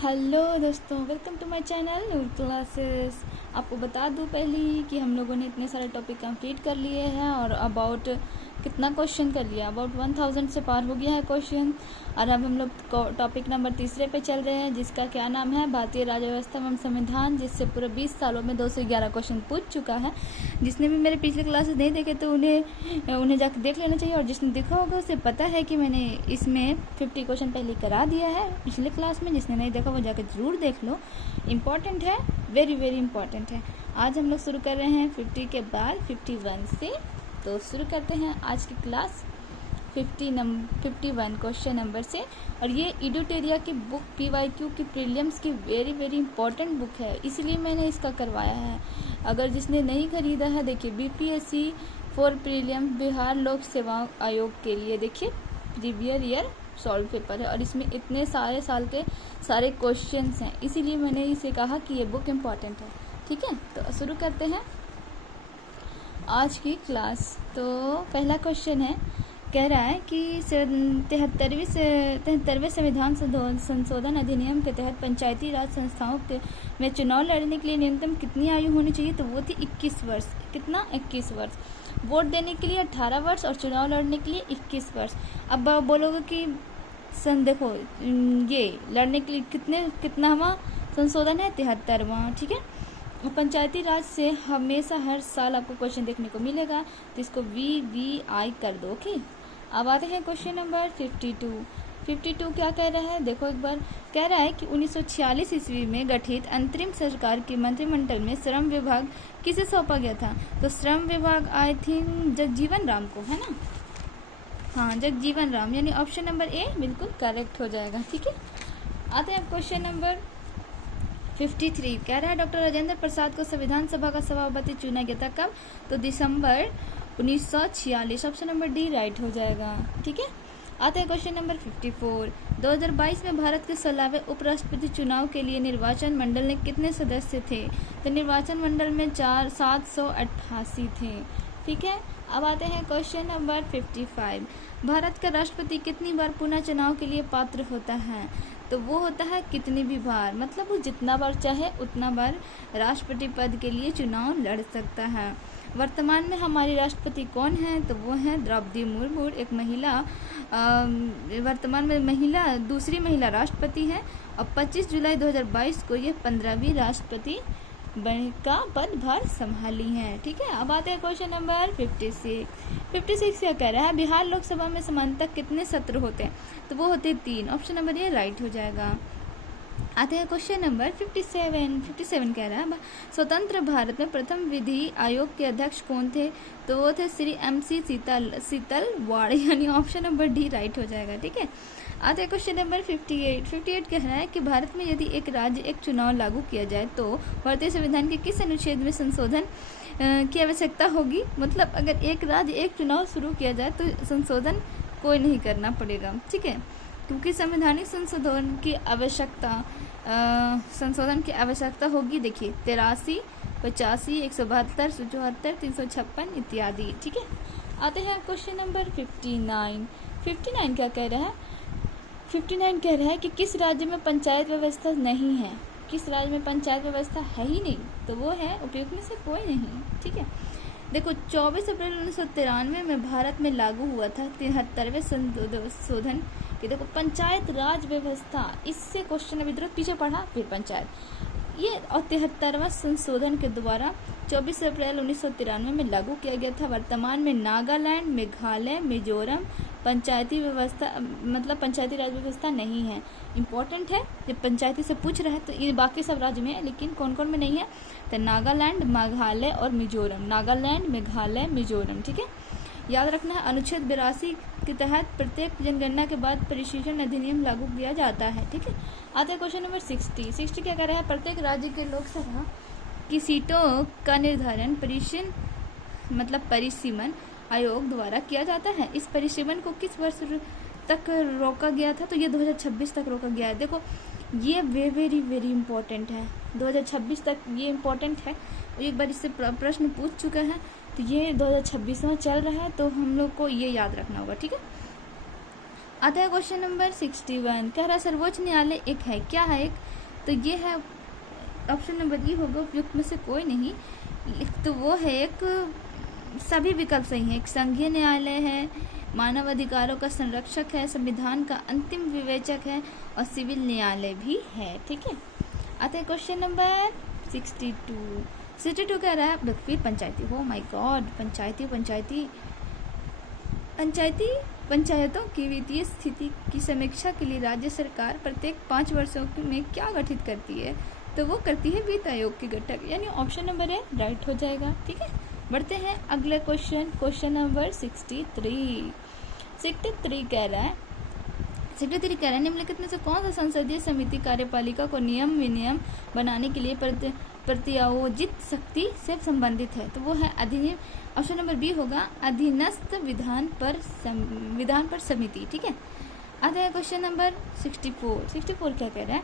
Hello दोस्तों, welcome to my channel Noor classes. आपको बता दूं पहले ही कि हम लोगों ने इतने सारे टॉपिक कंप्लीट कर लिए हैं और अबाउट कितना क्वेश्चन कर लिया, अबाउट 1000 से पार हो गया है क्वेश्चन। और अब हम लोग टॉपिक नंबर 3 पे चल रहे हैं, जिसका क्या नाम है भारतीय राज्य व्यवस्था एवं संविधान, जिससे पूरे 20 सालों में 211 क्वेश्चन पूछ चुका है। जिसने भी मेरे पिछले क्लासेस नहीं देखे तो उन्हें जाकर देख लेना चाहिए, और जिसने देखा होगा उसे पता है कि मैंने इसमें 50 क्वेश्चन पहले करा दिया है पिछले क्लास में। जिसने नहीं देखा वो जाकर ज़रूर देख लो, इम्पॉर्टेंट है, वेरी वेरी इंपॉर्टेंट है। आज हम लोग शुरू कर रहे हैं 50 के बाद 51 से। तो शुरू करते हैं आज की क्लास 51 क्वेश्चन नंबर से। और ये एडुटेरिया की बुक PYQ की प्रीलिम्स की वेरी वेरी इंपॉर्टेंट बुक है, इसलिए मैंने इसका करवाया है। अगर जिसने नहीं खरीदा है, देखिए BPSC 4 प्रीलिम्स बिहार लोक सेवा आयोग के लिए, देखिए प्रीवियस ईयर सॉल्व पेपर है और इसमें इतने सारे साल के सारे क्वेश्चंस हैं, इसीलिए मैंने इसे कहा कि ये बुक इम्पॉर्टेंट है। ठीक है, तो शुरू करते हैं आज की क्लास। तो पहला क्वेश्चन है, कह रहा है कि 73वें संविधान संशोधन अधिनियम के तहत पंचायती राज संस्थाओं में चुनाव लड़ने के लिए न्यूनतम कितनी आयु होनी चाहिए? तो वो थी 21 वर्ष। कितना? 21 वर्ष। वोट देने के लिए 18 वर्ष और चुनाव लड़ने के लिए 21 वर्ष। अब बोलोगे कि देखो ये लड़ने के लिए कितना संशोधन है? 73वां। ठीक है, पंचायती राज से हमेशा हर साल आपको क्वेश्चन देखने को मिलेगा, तो इसको VVI कर दो। ओके, अब आते हैं क्वेश्चन नंबर 52 क्या कह रहा है? देखो एक बार, कह रहा है कि 1946 ईस्वी में गठित अंतरिम सरकार के मंत्रिमंडल में श्रम विभाग किसे सौंपा गया था? तो श्रम विभाग आई थिंक जगजीवन राम को, है ना? हाँ, जगजीवन राम, यानी ऑप्शन नंबर ए बिल्कुल करेक्ट हो जाएगा। ठीक है, आते हैं क्वेश्चन नंबर 53। कह रहा है डॉक्टर राजेंद्र प्रसाद को संविधान सभा का सभापति चुना गया था कब? तो दिसंबर 1946। ऑप्शन नंबर डी राइट हो जाएगा। ठीक है, आते हैं क्वेश्चन नंबर 54। 2022 में भारत के 16वें उपराष्ट्रपति चुनाव के लिए निर्वाचन मंडल में कितने सदस्य थे? तो निर्वाचन मंडल में 788 थे। ठीक है, अब आते हैं क्वेश्चन नंबर 55। भारत का राष्ट्रपति कितनी बार पुनः चुनाव के लिए पात्र होता है? तो वो होता है कितनी भी बार, मतलब वो जितना बार चाहे उतना बार राष्ट्रपति पद के लिए चुनाव लड़ सकता है। वर्तमान में हमारी राष्ट्रपति कौन है? तो वो है द्रौपदी मुर्मू, एक महिला, वर्तमान में दूसरी महिला राष्ट्रपति है और 25 जुलाई 2022 को ये 15वीं राष्ट्रपति का पदभार संभाली हैं। ठीक है, अब आते हैं क्वेश्चन नंबर 56 क्या कह रहा है? बिहार लोकसभा में सामान्यतः कितने सत्र होते हैं? तो वो होते 3। ऑप्शन नंबर ये राइट हो जाएगा। आते हैं क्वेश्चन नंबर 57 कह रहा है स्वतंत्र भारत में प्रथम विधि आयोग के अध्यक्ष कौन थे? तो वो थे श्री MC सीतलवाड़, यानी ऑप्शन नंबर डी राइट हो जाएगा। ठीक है, आते हैं क्वेश्चन नंबर 58 कह रहा है कि भारत में यदि एक राज्य एक चुनाव लागू किया जाए तो भारतीय संविधान के किस अनुच्छेद में संशोधन की आवश्यकता होगी? मतलब अगर एक राज्य एक चुनाव शुरू किया जाए तो संशोधन कोई नहीं करना पड़ेगा। ठीक है, क्योंकि संवैधानिक संशोधन की आवश्यकता होगी। देखिए 83, 85, 172, 174, 356 इत्यादि। ठीक है, आते हैं क्वेश्चन नंबर 59 क्या कह रहा है? 59 कह रहा है कि किस राज्य में पंचायत व्यवस्था नहीं है? किस राज्य में पंचायत व्यवस्था है ही नहीं? तो वो है उपयुक्त में से कोई नहीं। ठीक है, देखो 24 अप्रैल 1993 में भारत में लागू हुआ था 73वें संशोधन कि देखो पंचायत राज व्यवस्था, इससे क्वेश्चन अभी पीछे पढ़ा, फिर पंचायत, ये 73वां संशोधन के द्वारा 24 अप्रैल 1993 में लागू किया गया था। वर्तमान में नागालैंड, मेघालय, मिजोरम पंचायती राज व्यवस्था नहीं है। इम्पोर्टेंट है, जब पंचायती से पूछ रहा है तो ये बाकी सब राज्य में है, लेकिन कौन कौन में नहीं है? तो नागालैंड, मेघालय और मिजोरम। नागालैंड, मेघालय, मिजोरम। ठीक है, याद रखना है अनुच्छेद 82 के तहत प्रत्येक जनगणना के बाद परिशीलन अधिनियम लागू किया जाता है। ठीक है, आते हैं क्वेश्चन नंबर 60 क्या कह रहा है? प्रत्येक राज्य के लोकसभा की सीटों का निर्धारण परिसीमन आयोग द्वारा किया जाता है। इस परिसीमन को किस वर्ष तक रोका गया था? तो ये 2026 तक रोका गया है। देखो ये वेरी वेरी इंपॉर्टेंट है, 2026 तक ये इम्पोर्टेंट है। एक बार इससे प्रश्न पूछ चुका है, तो ये 2026 में चल रहा है, तो हम लोग को ये याद रखना होगा। ठीक है, आता है क्वेश्चन नंबर 61, कह रहा सर्वोच्च न्यायालय एक है, क्या है एक? तो ये है ऑप्शन नंबर डी होगा उपयुक्त में से कोई नहीं, तो वो है एक, सभी विकल्प सही है। एक संघीय न्यायालय है, मानव अधिकारों का संरक्षक है, संविधान का अंतिम विवेचक है और सिविल न्यायालय भी है। ठीक है, आता है क्वेश्चन नंबर 62 कह रहा है फिर पंचायती, हो माय गॉड, पंचायतों की वित्तीय स्थिति की समीक्षा के लिए राज्य सरकार प्रत्येक 5 वर्षों में क्या गठित करती है? तो वो करती है वित्त आयोग की गठक, यानी ऑप्शन नंबर ए राइट हो जाएगा। ठीक है, बढ़ते हैं अगले क्वेश्चन नंबर 63 कह रहा है निम्नलिखित में से कौन सा संसदीय समिति कार्यपालिका को नियम विनियम बनाने के लिए प्रत्यायोजित शक्ति से संबंधित है? तो वो है अधिनियम, ऑप्शन नंबर बी होगा अधीनस्थ विधान पर समिति। ठीक है, आता है क्वेश्चन नंबर 64 क्या कह रहा है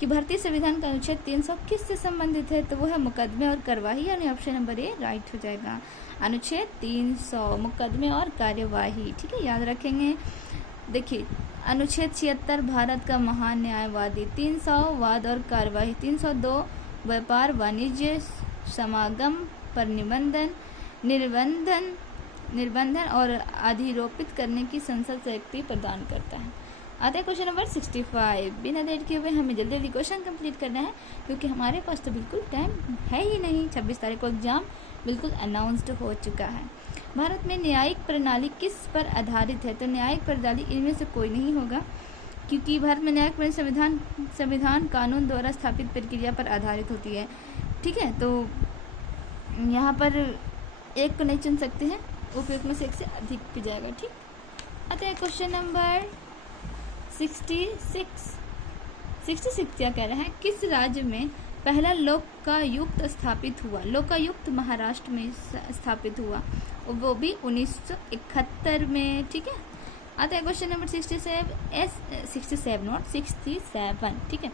कि भारतीय संविधान का अनुच्छेद 300 किस से संबंधित है? तो वो है मुकदमे और कार्यवाही, यानी ऑप्शन नंबर ए राइट हो जाएगा। अनुच्छेद 300 मुकदमे और कार्यवाही। ठीक है, याद रखेंगे। देखिए, अनुच्छेद 76 भारत का महान न्यायवादी, 300 वाद और कार्यवाही, 302 व्यापार वाणिज्य समागम पर निर्बंधन और अधिरोपित करने की संसद शक्ति प्रदान करता है। आता है क्वेश्चन नंबर 65, बिना देर किए हुए हमें जल्दी जल्दी क्वेश्चन कंप्लीट करना है, क्योंकि हमारे पास तो बिल्कुल टाइम है ही नहीं। 26 तारीख को एग्जाम बिल्कुल अनाउंस्ड हो चुका है। भारत में न्यायिक प्रणाली किस पर आधारित है? तो न्यायिक प्रणाली इनमें से कोई नहीं होगा, क्योंकि भारत में न्यायिक प्रणाली संविधान कानून द्वारा स्थापित प्रक्रिया पर आधारित होती है। ठीक है, तो यहाँ पर एक को नहीं चुन सकते हैं, उपयुक्त में से एक से अधिक भी जाएगा। ठीक, आता है क्वेश्चन नंबर 66 क्या कह रहा है, किस राज्य में पहला लोकायुक्त स्थापित हुआ? लोकायुक्त महाराष्ट्र में स्थापित हुआ, वो भी 1971 में। ठीक है, आता है क्वेश्चन नंबर 67। ठीक है,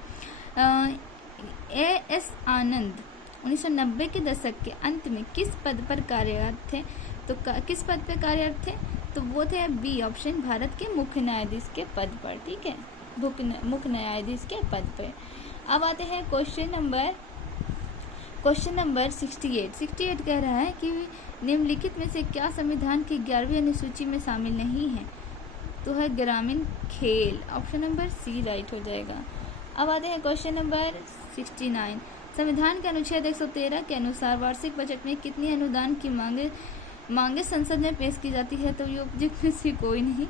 एस आनंद 1990 के दशक के अंत में किस पद पर कार्यरत थे? तो किस पद पर कार्यरत थे? तो वो थे बी ऑप्शन, भारत के मुख्य न्यायाधीश के पद पर। ठीक है, मुख्य न्यायाधीश के पद पर। अब आते हैं क्वेश्चन नंबर 68 कह रहा है कि निम्नलिखित में से क्या संविधान की 11वीं अनुसूची में शामिल नहीं है? तो है ग्रामीण खेल, ऑप्शन नंबर सी राइट हो जाएगा। अब आते हैं क्वेश्चन नंबर 69, संविधान के अनुच्छेद 113 के अनुसार वार्षिक बजट में कितनी अनुदान की मांगे संसद में पेश की जाती है? तो उपयुक्त में से कोई नहीं,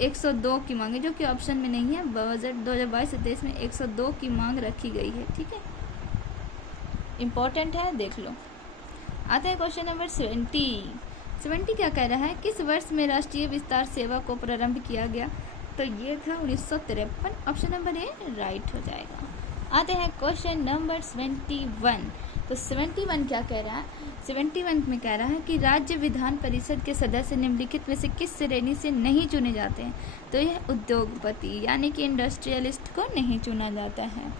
102 की मांगे, जो कि ऑप्शन में नहीं है। बजट 2022-23 में 102 की मांग रखी गई है। ठीक है, इम्पोर्टेंट है, देख लो। आता है क्वेश्चन नंबर 70 क्या कह रहा है, किस वर्ष में राष्ट्रीय विस्तार सेवा को प्रारंभ किया गया? तो ये था 1953, ऑप्शन नंबर ए राइट हो जाएगा। आते हैं क्वेश्चन नंबर 71। तो 71 क्या कह रहा है, 71 में कह रहा है कि राज्य विधान परिषद के सदस्य निम्नलिखित में से किस श्रेणी से नहीं चुने जाते हैं? तो यह उद्योगपति यानी कि इंडस्ट्रियलिस्ट को नहीं चुना जाता है।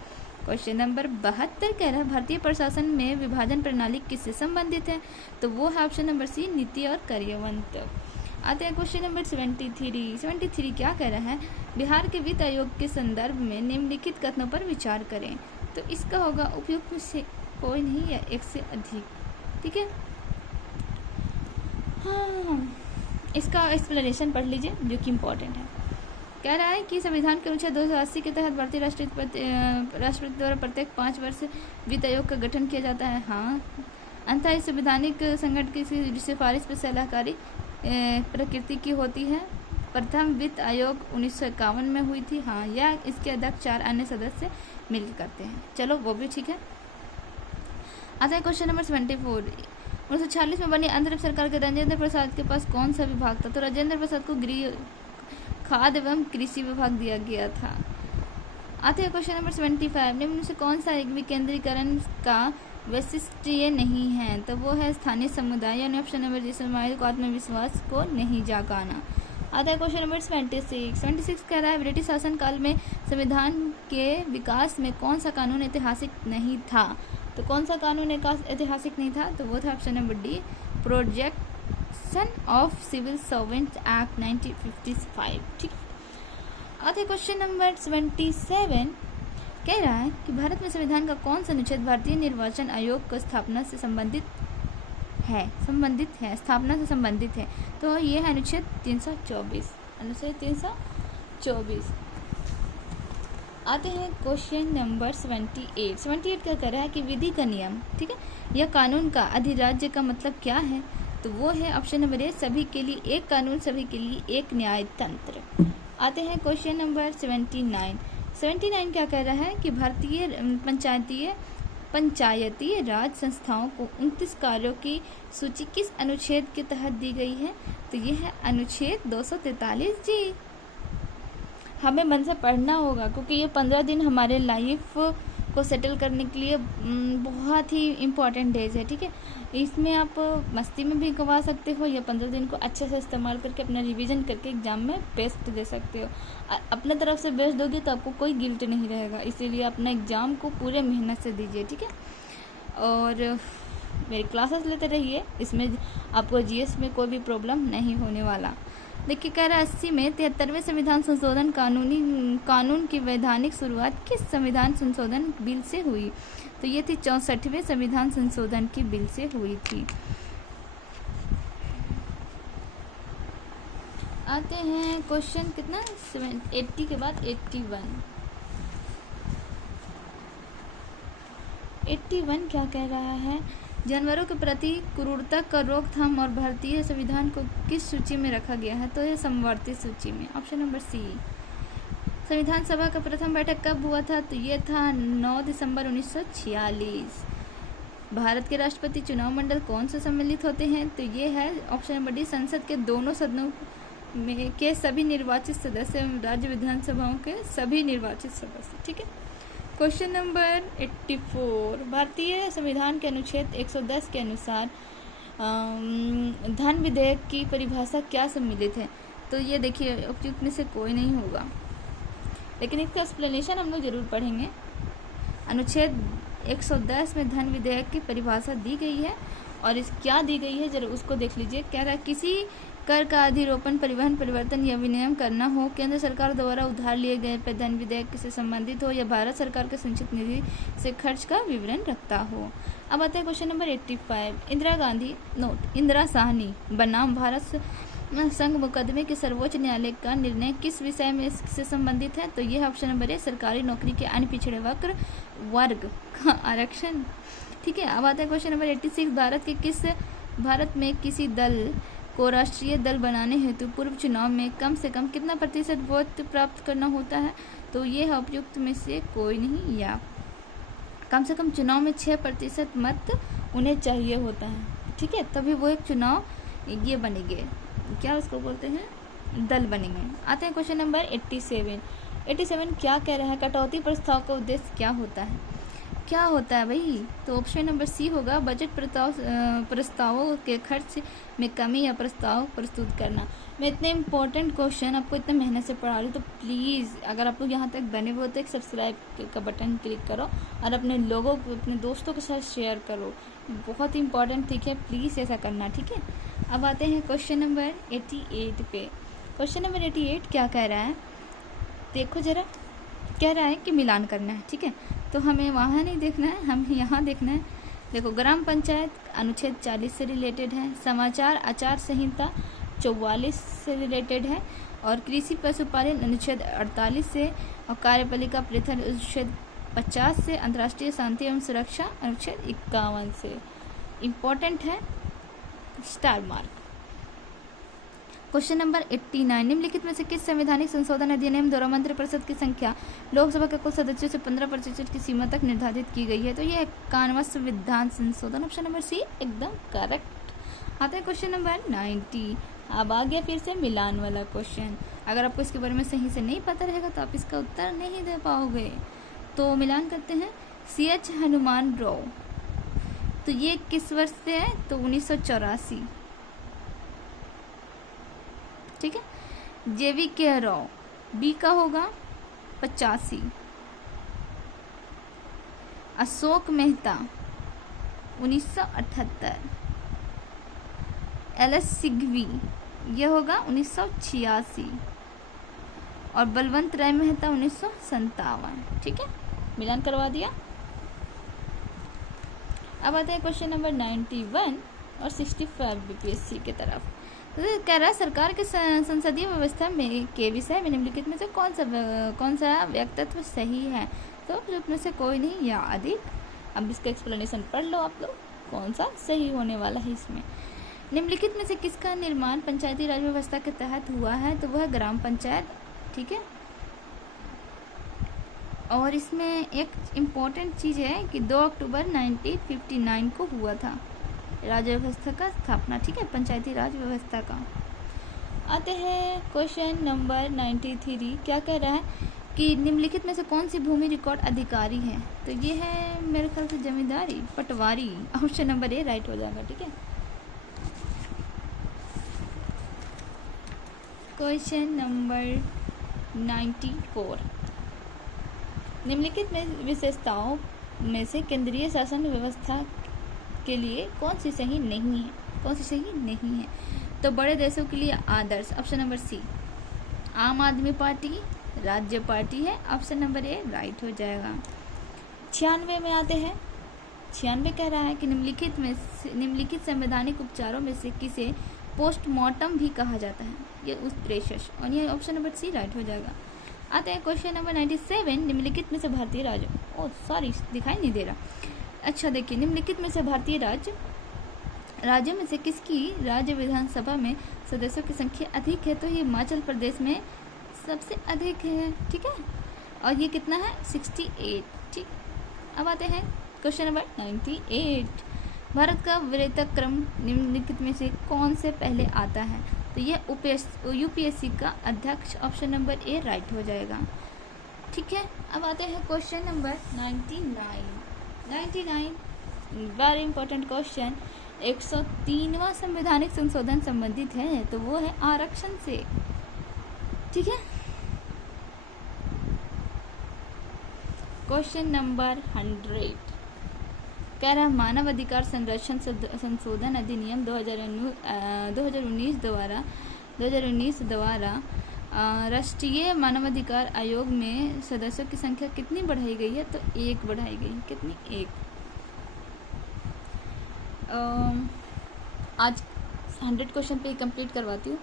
क्वेश्चन नंबर 72 कह रहा है भारतीय प्रशासन में विभाजन प्रणाली किससे संबंधित है? तो वो है ऑप्शन नंबर सी, नीति और कार्यवंत। आते हैं क्वेश्चन नंबर 73 क्या कह रहा है, बिहार के वित्त आयोग के संदर्भ में निम्नलिखित कथनों पर विचार करें। तो इसका होगा उपयुक्त से कोई नहीं या एक से अधिक। ठीक है, हाँ, इसका एक्सप्लेनेशन पढ़ लीजिए जो कि इम्पोर्टेंट है। कह रहा है कि संविधान के अनुच्छेद 280 के तहत भारतीय राष्ट्रपति द्वारा प्रत्येक 5 वर्ष वित्त आयोग का गठन किया जाता है। हाँ, अंततः संवैधानिक संगठन की सिफारिश पर सलाहकारी प्रकृति की होती है। प्रथम वित्त आयोग 1951 में हुई थी। हाँ, या इसके अध्यक्ष 4 अन्य सदस्य मिलकर करते हैं। चलो, वो भी ठीक है। आता है क्वेश्चन नंबर 74। 1946 में बनी आंध्र सरकार के राजेंद्र प्रसाद के पास कौन सा विभाग था? तो राजेंद्र प्रसाद को खाद्य एवं कृषि विभाग दिया गया था। आते हैं क्वेश्चन नंबर 75। निम्न से कौन सा एक विकेंद्रीकरण का वैशिष्ट्य नहीं है? तो वो है स्थानीय समुदाय, यानी ऑप्शन नंबर जी, समाज को आत्मविश्वास को नहीं जागाना। आता है क्वेश्चन नंबर 76 कह रहा है ब्रिटिश शासन काल में संविधान के विकास में कौन सा कानून ऐतिहासिक नहीं था? तो कौन सा कानून ऐतिहासिक नहीं था? तो वो था option number D, projection of civil servants act 1955। ठीक है, आते क्वेश्चन नंबर 27 कह रहा है कि भारत में संविधान का कौन सा अनुच्छेद भारतीय निर्वाचन आयोग को स्थापना से संबंधित है स्थापना से संबंधित है। तो ये है अनुच्छेद 324। अनुच्छेद 324। आते हैं क्वेश्चन नंबर 78 क्या कह रहा है कि विधि का नियम, ठीक है, या कानून का अधिराज्य का मतलब क्या है। तो वो है ऑप्शन नंबर ए, सभी के लिए एक कानून, सभी के लिए एक न्याय तंत्र। आते हैं क्वेश्चन नंबर 79 क्या कह रहा है कि भारतीय पंचायती राज संस्थाओं को 29 कार्यों की सूची किस अनुच्छेद के तहत दी गई है। तो ये है अनुच्छेद 243 जी। हमें मन से पढ़ना होगा क्योंकि ये 15 दिन हमारे लाइफ को सेटल करने के लिए बहुत ही इम्पॉर्टेंट डेज है, ठीक है। इसमें आप मस्ती में भी गवा सकते हो या 15 दिन को अच्छे से इस्तेमाल करके अपना रिवीजन करके एग्जाम में बेस्ट दे सकते हो। अपने तरफ से बेस्ट दोगे तो आपको कोई गिल्ट नहीं रहेगा, इसीलिए अपना एग्ज़ाम को पूरे मेहनत से दीजिए, ठीक है। और मेरी क्लासेस लेते रहिए, इसमें आपको जीएस में कोई भी प्रॉब्लम नहीं होने वाला। देखिए कह रहा है 80 में 73वें संविधान संशोधन कानून की वैधानिक शुरुआत किस संविधान संशोधन बिल से हुई। तो ये थी 64वें संविधान संशोधन की बिल से हुई थी। आते हैं क्वेश्चन कितना 80 के बाद 81 क्या कह रहा है, जानवरों के प्रति क्रूरता का रोकथाम और भारतीय संविधान को किस सूची में रखा गया है। तो ये समवर्ती सूची में, ऑप्शन नंबर सी। संविधान सभा का प्रथम बैठक कब हुआ था। तो ये था 9 दिसंबर 1946। भारत के राष्ट्रपति चुनाव मंडल कौन से सम्मिलित होते हैं। तो ये है ऑप्शन नंबर डी, संसद के दोनों सदनों में के सभी निर्वाचित सदस्य, राज्य विधानसभाओं के सभी निर्वाचित सदस्य, ठीक है। क्वेश्चन नंबर 84, भारतीय संविधान के अनुच्छेद 110 के अनुसार धन विधेयक की परिभाषा क्या सम्मिलित है। तो ये देखिए उपयुक्त में से कोई नहीं होगा, लेकिन इसका एक्सप्लेनेशन हम लोग जरूर पढ़ेंगे। अनुच्छेद 110 में धन विधेयक की परिभाषा दी गई है और इस क्या दी गई है जरा उसको देख लीजिए। कह रहा है किसी कर का अधिरोपण, परिवहन, परिवर्तन या विनियम करना हो, केंद्र सरकार द्वारा उधार लिए गए धन विधेयक से संबंधित हो या भारत सरकार के संचित निधि से खर्च का विवरण रखता हो। अब आता है क्वेश्चन नंबर 85, इंदिरा साहनी बनाम भारत संघ मुकदमे के सर्वोच्च न्यायालय का निर्णय किस विषय में से संबंधित है। तो यह ऑप्शन नंबर ए, सरकारी नौकरी के अन्य पिछड़े वर्ग का आरक्षण, ठीक है। अब आता है क्वेश्चन नंबर 86, भारत में किसी दल को राष्ट्रीय दल बनाने हेतु पूर्व चुनाव में कम से कम कितना प्रतिशत वोट प्राप्त करना होता है। तो ये है उपयुक्त में से कोई नहीं, या कम से कम चुनाव में 6% मत उन्हें चाहिए होता है, ठीक है, तभी वो एक चुनाव ये बनेंगे, क्या उसको बोलते हैं, दल बनेंगे। आते हैं क्वेश्चन नंबर 87 क्या कह रहा है, कटौती प्रस्ताव का उद्देश्य क्या होता है। क्या होता है भाई। तो ऑप्शन नंबर सी होगा, बजट प्रस्तावों के खर्च में कमी या प्रस्ताव प्रस्तुत करना। मैं इतने इंपॉर्टेंट क्वेश्चन आपको इतने मेहनत से पढ़ा रही हूँ, तो प्लीज़ अगर आप लोग यहाँ तक बने हुए तो एक सब्सक्राइब का बटन क्लिक करो और अपने लोगों को, अपने दोस्तों के साथ शेयर करो, बहुत इंपॉर्टेंट, ठीक है, प्लीज़ ऐसा करना, ठीक है। अब आते हैं क्वेश्चन नंबर 88 पे। क्वेश्चन नंबर 88 क्या कह रहा है, देखो जरा, कह रहा है कि मिलान करना है, ठीक है। तो हमें वहाँ नहीं देखना है, हमें यहाँ देखना है। देखो, ग्राम पंचायत अनुच्छेद 40 से रिलेटेड है, समाचार आचार संहिता 44 से रिलेटेड है, और कृषि पशुपालन अनुच्छेद 48 से, और कार्यपालिका प्रथन अनुच्छेद 50 से, अंतर्राष्ट्रीय शांति एवं सुरक्षा अनुच्छेद 51 से। इम्पोर्टेंट है, स्टार मार्क। क्वेश्चन नंबर 89, निम्नलिखित में से किस संवैधानिक संशोधन अधिनियम द्वारा मंत्रिपरिषद की संख्या लोकसभा के कुल सदस्यों से 15% की सीमा तक निर्धारित की गई है। तो यह 91वां संविधान संशोधन, ऑप्शन नंबर सी एकदम करेक्ट। आता है क्वेश्चन नंबर 90। अब आ गया फिर से मिलान वाला क्वेश्चन। अगर आपको इसके बारे में सही से नहीं पता रहेगा तो आप इसका उत्तर नहीं दे पाओगे। तो मिलान करते हैं। CH हनुमान राव, तो ये किस वर्ष से है, तो 1984, ठीक है। JVK राव, बी का होगा 85। अशोक मेहता 1978। LS सिघवी, यह होगा 1986। और बलवंत राय मेहता 1957। ठीक है, मिलान करवा दिया। अब आता है क्वेश्चन नंबर 91 और 65 बीपीएससी की तरफ। तो कह रहा है सरकार के संसदीय व्यवस्था में के विषय में निम्नलिखित में से कौन सा व्यक्तित्व सही है। तो उसमें से कोई नहीं या अधिक। अब इसका एक्सप्लेनेशन पढ़ लो आप लोग, कौन सा सही होने वाला है इसमें। निम्नलिखित में से किसका निर्माण पंचायती राज व्यवस्था के तहत हुआ है। तो वह ग्राम पंचायत। ठीक है, और इसमें एक इम्पॉर्टेंट चीज़ है कि 2 अक्टूबर 1959 को हुआ था राज्य व्यवस्था का स्थापना। ठीक है, पंचायती राज व्यवस्था का। आते हैं क्वेश्चन नंबर 93। क्या कह रहा है कि निम्नलिखित में से कौन सी भूमि रिकॉर्ड अधिकारी है। तो ये है मेरे ख्याल से जमींदारी, पटवारी। ऑप्शन नंबर ए राइट हो जाएगा। ठीक है, क्वेश्चन नंबर 94। निम्नलिखित में विशेषताओं में से केंद्रीय शासन व्यवस्था के लिए कौन सी सही नहीं है। कौन सी सही नहीं है। तो बड़े देशों के लिए आदर्श। Option number C. आम आदमी पार्टी राज्य पार्टी है। ऑप्शन नंबर ए राइट हो जाएगा। 96 में आते हैं। 96 कह रहा है कि निम्नलिखित संवैधानिक उपचारों में से किसे पोस्टमार्टम भी कहा जाता है। ये उत्प्रेषण, और ये ऑप्शन नंबर सी राइट हो जाएगा। आते हैं क्वेश्चन नंबर 97। निम्नलिखित में से भारतीय राज्य, दिखाई नहीं दे रहा। अच्छा देखिए, निम्नलिखित में से भारतीय राज्यों में से किसकी राज्य विधानसभा में सदस्यों की संख्या अधिक है। तो ये हिमाचल प्रदेश में सबसे अधिक है। ठीक है, और ये कितना है 68। ठीक, अब आते हैं क्वेश्चन नंबर 98। भारत का वरीयता क्रम निम्नलिखित में से कौन से पहले आता है। तो यह यूपीएससी का अध्यक्ष। ऑप्शन नंबर ए राइट हो जाएगा। ठीक है, अब आते हैं question number 99 very important question. 103वां संवैधानिक संशोधन संबंधित है, तो वो है आरक्षण से। ठीक है, क्वेश्चन नंबर 100 कह रहा मानव अधिकार संरक्षण संशोधन अधिनियम 2019 द्वारा राष्ट्रीय मानवाधिकार आयोग में सदस्यों की संख्या कितनी बढ़ाई गई है। तो 1 बढ़ाई गई। कितनी? 1। आज 100 क्वेश्चन पे कंप्लीट करवाती हूँ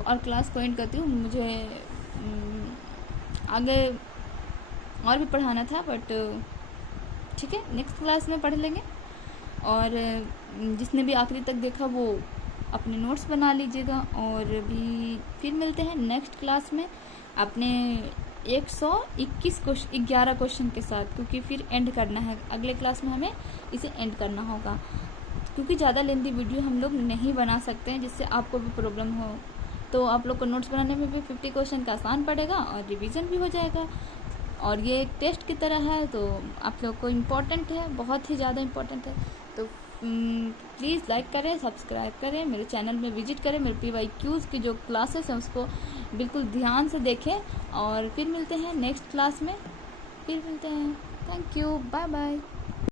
और क्लास को एंड करती हूँ। मुझे आगे और भी पढ़ाना था, बट ठीक है, नेक्स्ट क्लास में पढ़ लेंगे। और जिसने भी आखिरी तक देखा वो अपने नोट्स बना लीजिएगा। और भी फिर मिलते हैं नेक्स्ट क्लास में अपने 11 क्वेश्चन के साथ, क्योंकि फिर एंड करना है। अगले क्लास में हमें इसे एंड करना होगा, क्योंकि ज़्यादा लेंथी वीडियो हम लोग नहीं बना सकते हैं जिससे आपको भी प्रॉब्लम हो। तो आप लोग को नोट्स बनाने में भी 50 क्वेश्चन का आसान पड़ेगा और रिवीजन भी हो जाएगा। और ये एक टेस्ट की तरह है, तो आप लोग को इम्पोर्टेंट है, बहुत ही ज़्यादा इम्पोर्टेंट है। तो प्लीज़ लाइक करें, सब्सक्राइब करें, मेरे चैनल में विजिट करें। मेरे PYQs की जो क्लासेस हैं उसको बिल्कुल ध्यान से देखें। और फिर मिलते हैं नेक्स्ट क्लास में। Thank you, bye bye.